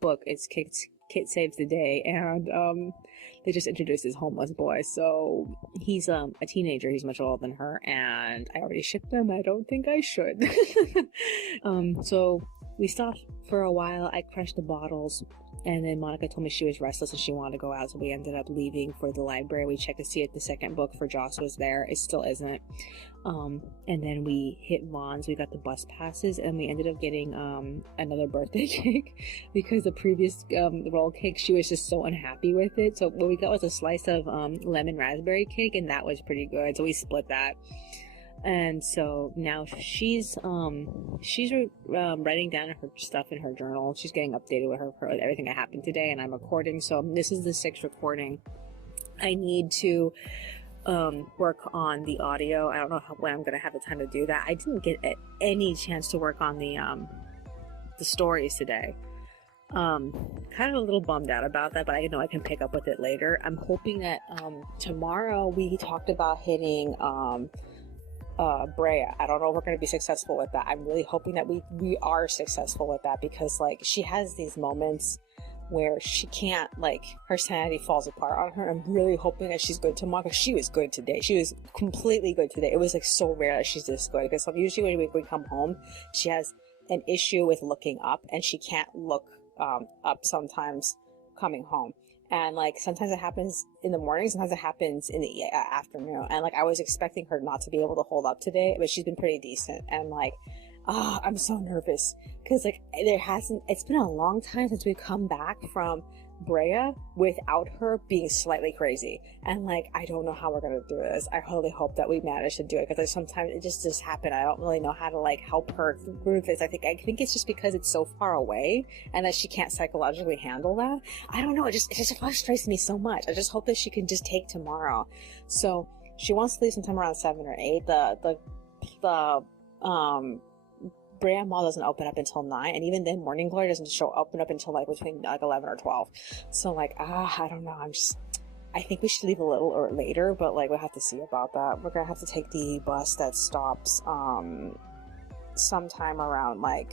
book, it's Kit Saves the Day, and they just introduced this homeless boy. So he's a teenager. He's much older than her, and I already shipped them. I don't think I should. So we stopped for a while. I crushed the bottles, and then Monika told me she was restless and she wanted to go out, so we ended up leaving for the library. We checked to see if the second book for Joss was there. It still isn't. And then we hit Vaughn's. We got the bus passes, and we ended up getting another birthday cake, because the previous roll cake, she was just so unhappy with it. So what we got was a slice of lemon raspberry cake, and that was pretty good, so we split that. And so now she's writing down her stuff in her journal. She's getting updated with her everything that happened today, and I'm recording. So this is the 6th recording. I need to work on the audio. I don't know when I'm gonna have the time to do that. I didn't get any chance to work on the stories today. Kind of a little bummed out about that, but I know I can pick up with it later. I'm hoping that tomorrow we talked about hitting Brea. I don't know if we're going to be successful with that. I'm really hoping that we are successful with that, because like she has these moments where she can't, like, her sanity falls apart on her. I'm really hoping that she's good tomorrow, because she was good today. She was completely good today. It was like so rare that she's this good, because usually when we come home, she has an issue with looking up, and she can't look up sometimes coming home. And like sometimes it happens in the morning, sometimes it happens in the afternoon. And like I was expecting her not to be able to hold up today, but she's been pretty decent. And like, I'm so nervous because like it's been a long time since we've come back from Brea without her being slightly crazy. And like, I don't know how we're going to do this. I really hope that we manage to do it, because sometimes it just happened. I don't really know how to like help her through this. I think it's just because it's so far away and that she can't psychologically handle that. I don't know. It just frustrates me so much. I just hope that she can just take tomorrow. So she wants to leave sometime around 7 or 8. The Brea Mall doesn't open up until 9, and even then Morning Glory doesn't open up until like between like 11 or 12. So like, I don't know. I think we should leave a little or later, but like we'll have to see about that. We're gonna have to take the bus that stops sometime around like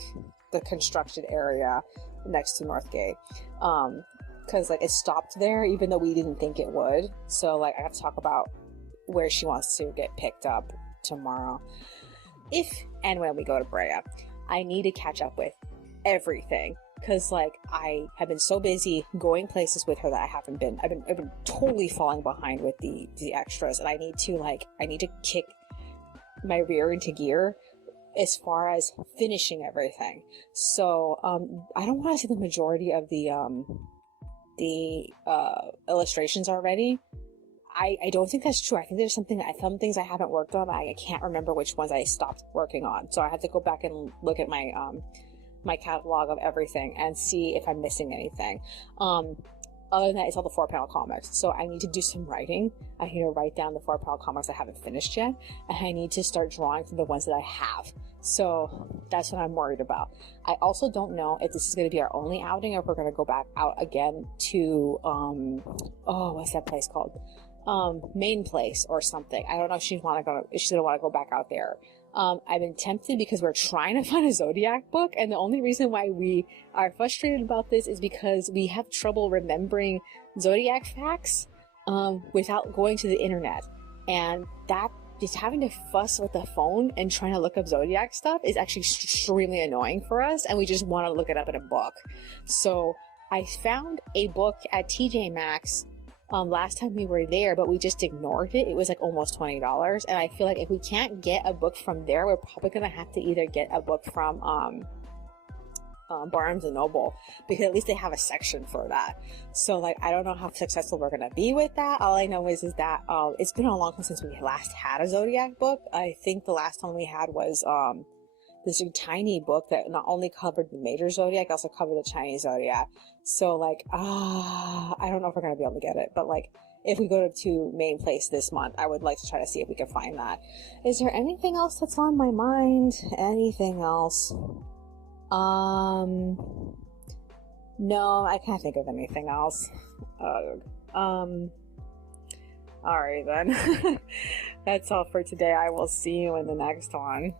the constructed area next to Northgate, because like it stopped there even though we didn't think it would. So like I have to talk about where she wants to get picked up tomorrow. If and when we go to Brea, I need to catch up with everything, because like I have been so busy going places with her that I've been totally falling behind with the extras, and I need to kick my rear into gear as far as finishing everything. So I don't want to see the majority of the illustrations already. I don't think that's true. I think there's some things I haven't worked on. I can't remember which ones I stopped working on. So I have to go back and look at my my catalog of everything and see if I'm missing anything. Other than that, it's all the 4-panel comics. So I need to do some writing. I need to write down the 4-panel comics I haven't finished yet, and I need to start drawing from the ones that I have. So that's what I'm worried about. I also don't know if this is going to be our only outing, or if we're going to go back out again to what's that place called? Main Place or something. I don't know if she's gonna want to go back out there. I've been tempted because we're trying to find a Zodiac book, and the only reason why we are frustrated about this is because we have trouble remembering Zodiac facts without going to the internet, and that just having to fuss with the phone and trying to look up Zodiac stuff is actually extremely annoying for us, and we just want to look it up in a book. So I found a book at TJ Maxx last time we were there, but we just ignored it. It was like almost $20, and I feel like if we can't get a book from there, we're probably gonna have to either get a book from Barnes and Noble, because at least they have a section for that. So like, I don't know how successful we're gonna be with that. All I know is that it's been a long time since we last had a Zodiac book. I think the last one we had was this tiny book that not only covered the major Zodiac, also covered the Chinese Zodiac. So like, I don't know if we're going to be able to get it, but like, if we go to Main Place this month, I would like to try to see if we can find that. Is there anything else that's on my mind? Anything else? No, I can't think of anything else. Alright then. That's all for today. I will see you in the next one.